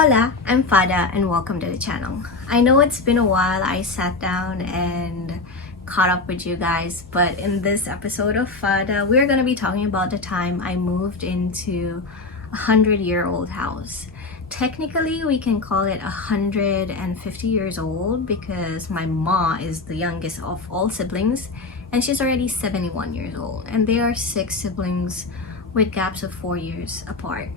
Hola, I'm Fada and welcome to the channel. I know it's been a while I sat down and caught up with you guys, but in this episode of Fada, we're going to be talking about the time I moved into a 100-year-old house. Technically, we can call it 150 years old because my ma is the youngest of all siblings and she's already 71 years old, and there are 6 siblings with gaps of 4 years apart.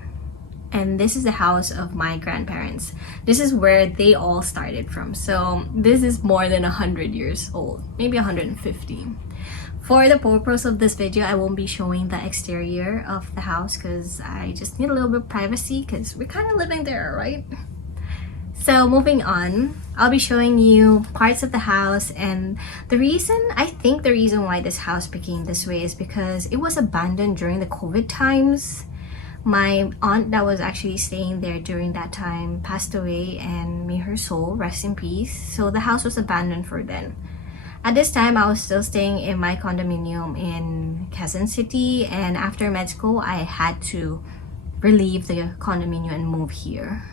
And this is the house of my grandparents. This is where they all started from. So this is more than 100 years old, maybe 150. For the purpose of this video, I won't be showing the exterior of the house because I just need a little bit of privacy because we're kind of living there, right? So moving on, I'll be showing you parts of the house, and I think the reason why this house became this way is because it was abandoned during the COVID times. My aunt that was actually staying there during that time passed away, and may her soul rest in peace. So the house was abandoned for then. At this time, I was still staying in my condominium in Quezon City, and after med school, I had to leave the condominium and move here.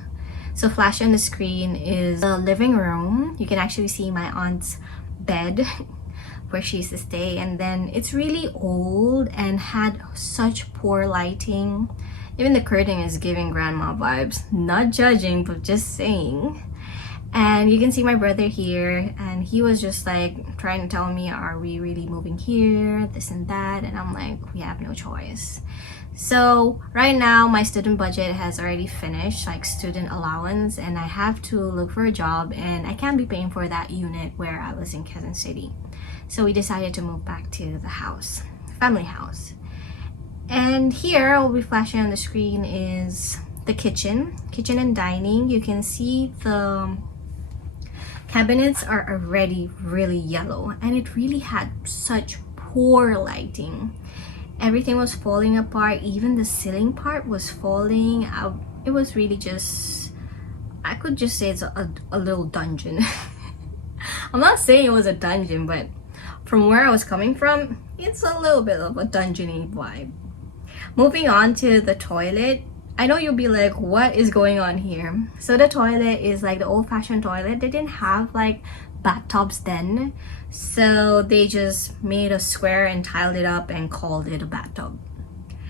So flash on the screen is the living room. You can actually see my aunt's bed where she used to stay, and then it's really old and had such poor lighting. Even the curtain is giving grandma vibes. Not judging, but just saying. And you can see my brother here, and he was just like trying to tell me, are we really moving here, this and that, and I'm like, we have no choice. So right now my student budget has already finished, like student allowance, and I have to look for a job, and I can't be paying for that unit where I was in Quezon City. So we decided to move back to the house, family house. And here, I'll be flashing on the screen is the kitchen and dining. You can see the cabinets are already really yellow, and it really had such poor lighting. Everything was falling apart. Even the ceiling part was falling out. It was really just, I could just say it's a little dungeon. I'm not saying it was a dungeon, but from where I was coming from, it's a little bit of a dungeony vibe. Moving on to the toilet. I know you'll be like, what is going on here? So the toilet is like the old-fashioned toilet. They didn't have like bathtubs then, so they just made a square and tiled it up and called it a bathtub.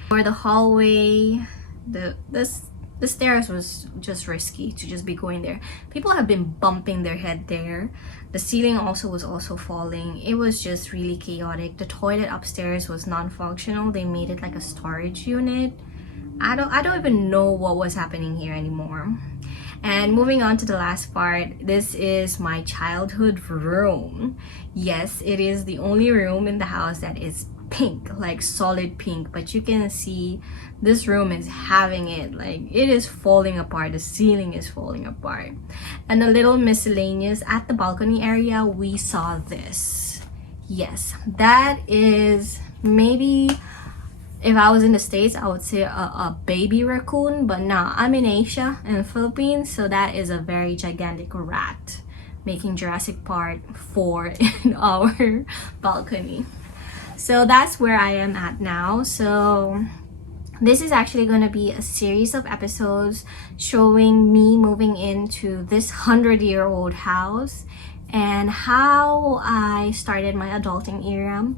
For the hallway, the stairs was just risky to just be going there. People have been bumping their head there. The ceiling was also falling. It was just really chaotic. The toilet upstairs was non-functional. They made it like a storage unit. I don't even know what was happening here anymore. And moving on to the last part, this is my childhood room. Yes, it is the only room in the house that is pink, like solid pink, but you can see this room is having it, like it is falling apart. The ceiling is falling apart. And a little miscellaneous at the balcony area, we saw this. Yes, that is, maybe if I was in the States, I would say a baby raccoon, but nah, I'm in Asia, in the Philippines, so that is a very gigantic rat making Jurassic Park 4 in our balcony. So that's where I am at now. So this is actually going to be a series of episodes showing me moving into this 100-year-old house and how I started my adulting era,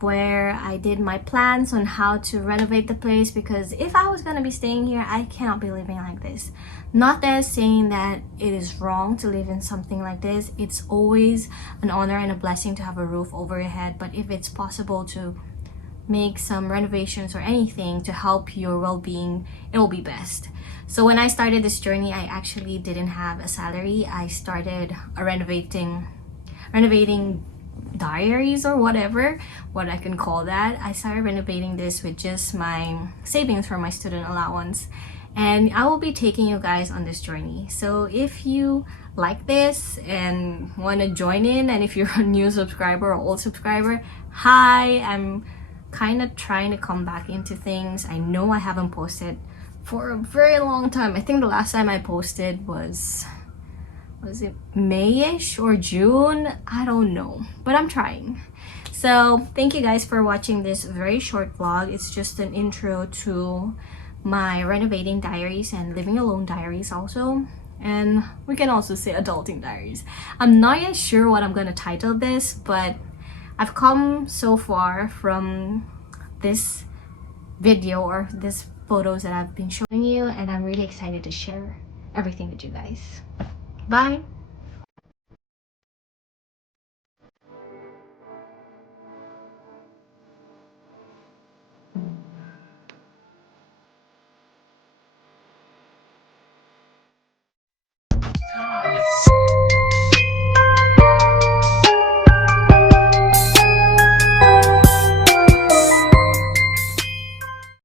where I did my plans on how to renovate the place, because if I was going to be staying here, I cannot be living like this. Not that saying that it is wrong to live in something like this. It's always an honor and a blessing to have a roof over your head, but if it's possible to make some renovations or anything to help your well-being, it will be best. So when I started this journey, I actually didn't have a salary. I started renovating diaries, or whatever what I can call that. I started renovating this with just my savings from my student allowance, and I will be taking you guys on this journey. So if you like this and want to join in, and if you're a new subscriber or old subscriber, hi, I'm kind of trying to come back into things. I know I haven't posted for a very long time. I think the last time I posted was it May-ish or June? I don't know, but I'm trying. So thank you guys for watching this very short vlog. It's just an intro to my renovating diaries and living alone diaries also. And we can also say adulting diaries. I'm not yet sure what I'm gonna title this, but I've come so far from this video or this photos that I've been showing you, and I'm really excited to share everything with you guys. Bye.